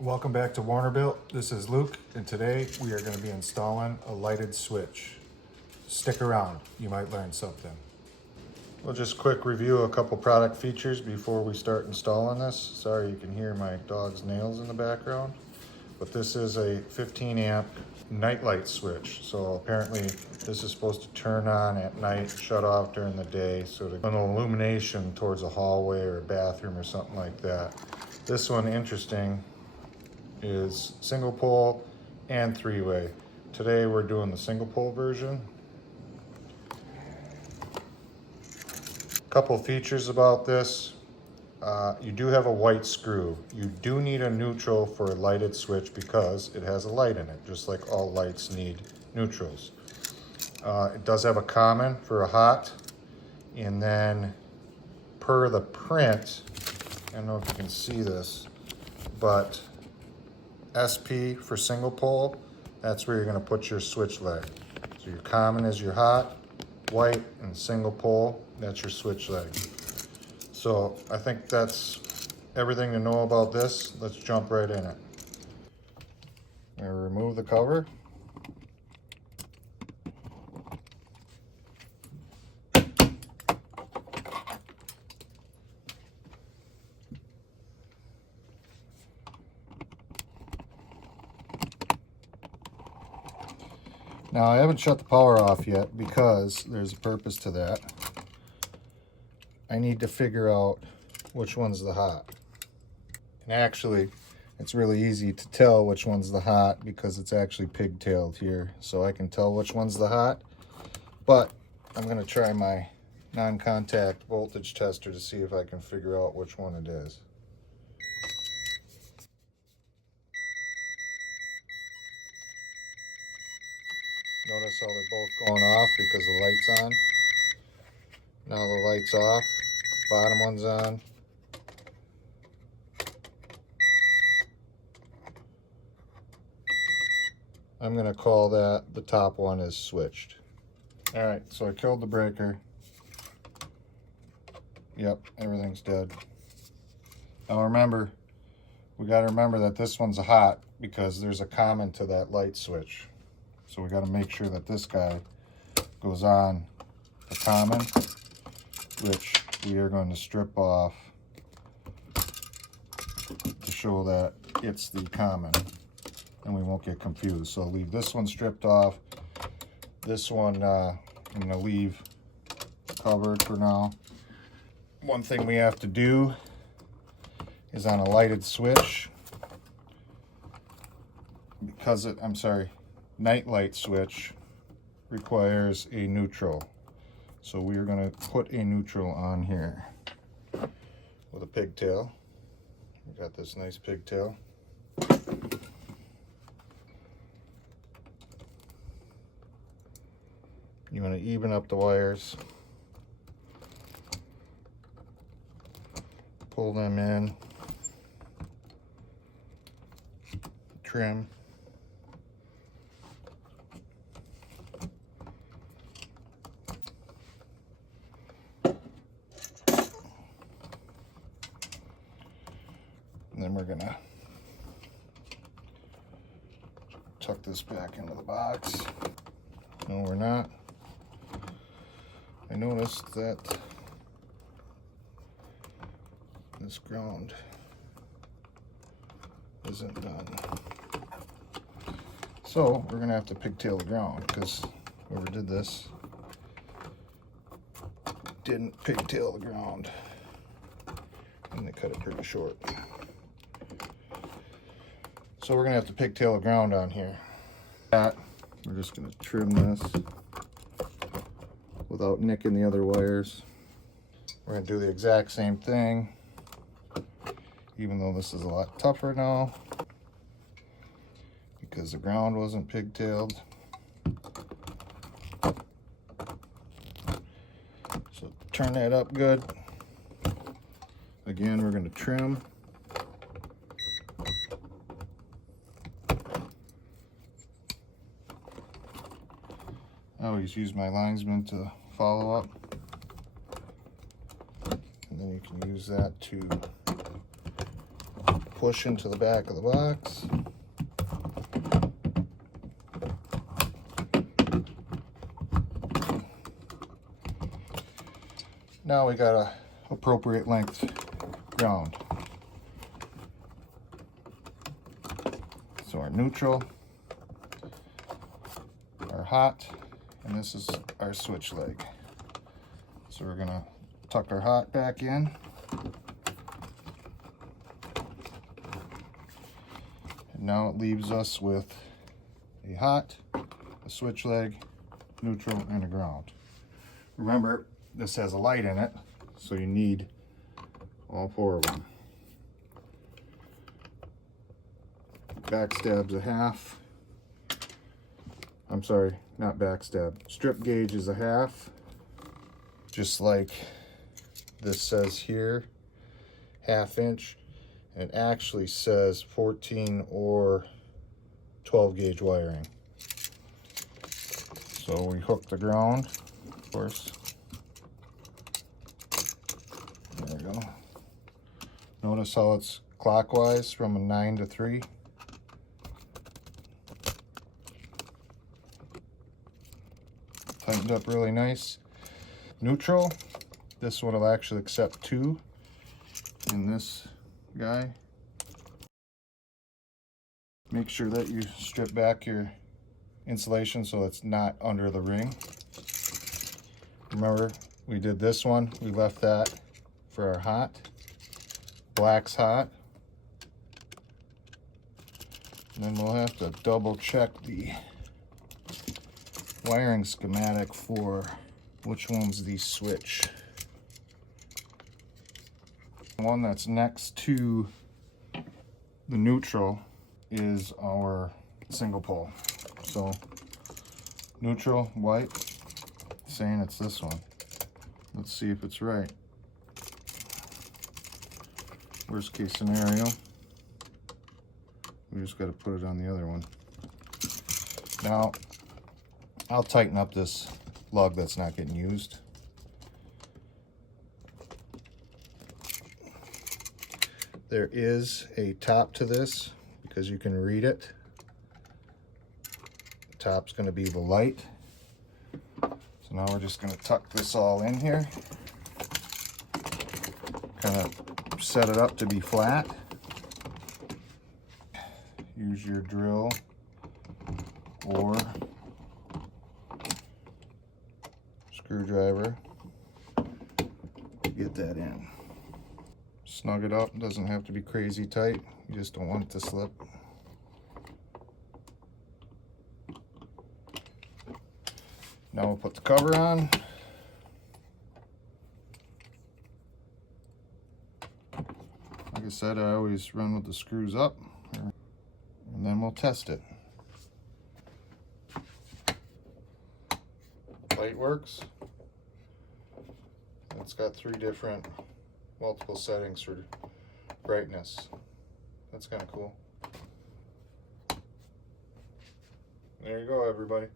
Welcome back to Warnerbilt. This is Luke, and today we are going to be installing a lighted switch. Stick around, you might learn something. We'll just quick review a couple product features before we start installing this. Sorry you can hear my dog's nails in the background, but this is a 15 amp nightlight switch. So apparently this is supposed to turn on at night, shut off during the day, so to an illumination towards a hallway or a bathroom or something like that. This one, interesting, is single pole and three-way. Today we're doing the single pole version. Couple features about this. You do have a white screw. You do need a neutral for a lighted switch because it has a light in it, just like all lights need neutrals. It does have a common for a hot, and then per the print, I don't know if you can see this, but SP for single pole, that's where you're going to put your switch leg. So your common is your hot, white, and single pole, that's your switch leg. So I think that's everything to know about this. Let's jump right in it. I'm going to remove the cover. Now I haven't shut the power off yet because there's a purpose to that. I need to figure out which one's the hot. And actually, it's really easy to tell which one's the hot because it's actually pigtailed here. So I can tell which one's the hot, but I'm gonna try my non-contact voltage tester to see if I can figure out which one it is. Notice how they're both going off because the light's on. Now the light's off, bottom one's on. I'm gonna call that the top one is switched. All right, so I killed the breaker. Yep, everything's dead. Now remember, we gotta remember that this one's a hot because there's a common to that light switch. So we gotta make sure that this guy goes on the common, which we are going to strip off to show that it's the common and we won't get confused. So I'll leave this one stripped off. This one I'm going to leave covered for now. One thing we have to do is on a lighted switch, because nightlight switch requires a neutral. So we are going to put a neutral on here with a pigtail. We got this nice pigtail. You want to even up the wires, pull them in, trim. And then we're gonna tuck this back into the box. No, we're not. I noticed that this ground isn't done. So we're gonna have to pigtail the ground because whoever did this didn't pigtail the ground. And they cut it pretty short. So we're gonna have to pigtail the ground on here. We're just gonna trim this without nicking the other wires. We're gonna do the exact same thing, even though this is a lot tougher now because the ground wasn't pigtailed. So turn that up good. Again, we're gonna trim. I always use my linesman to follow up. And then you can use that to push into the back of the box. Now we got a appropriate length ground. So our neutral, our hot, and this is our switch leg. So we're gonna tuck our hot back in. And now it leaves us with a hot, a switch leg, neutral, and a ground. Remember, this has a light in it, so you need all 4 of them. Backstab's a half. I'm sorry, not backstab. Strip gauge is a half. Just like this says here, 1/2 inch. And it actually says 14 or 12 gauge wiring. So we hook the ground, of course. There we go. Notice how it's clockwise from a 9 to 3. Tightened up really nice. Neutral, this one will actually accept 2 in this guy. Make sure that you strip back your insulation so it's not under the ring. Remember, we did this one, we left that for our hot. Black's hot. And then we'll have to double check the wiring schematic for which one's the switch. The one that's next to the neutral is our single pole. So neutral, white, saying it's this one. Let's see if it's right. Worst case scenario, we just got to put it on the other one. Now, I'll tighten up this lug that's not getting used. There is a top to this because you can read it. The top's going to be the light. So now we're just going to tuck this all in here. Kind of set it up to be flat. Use your drill or screwdriver to get that in. Snug it up, doesn't have to be crazy tight, you just don't want it to slip. Now we'll put the cover on. Like I said, I always run with the screws up, and then we'll test it. Light works. It's got 3 different multiple settings for brightness. That's kind of cool. There you go, everybody.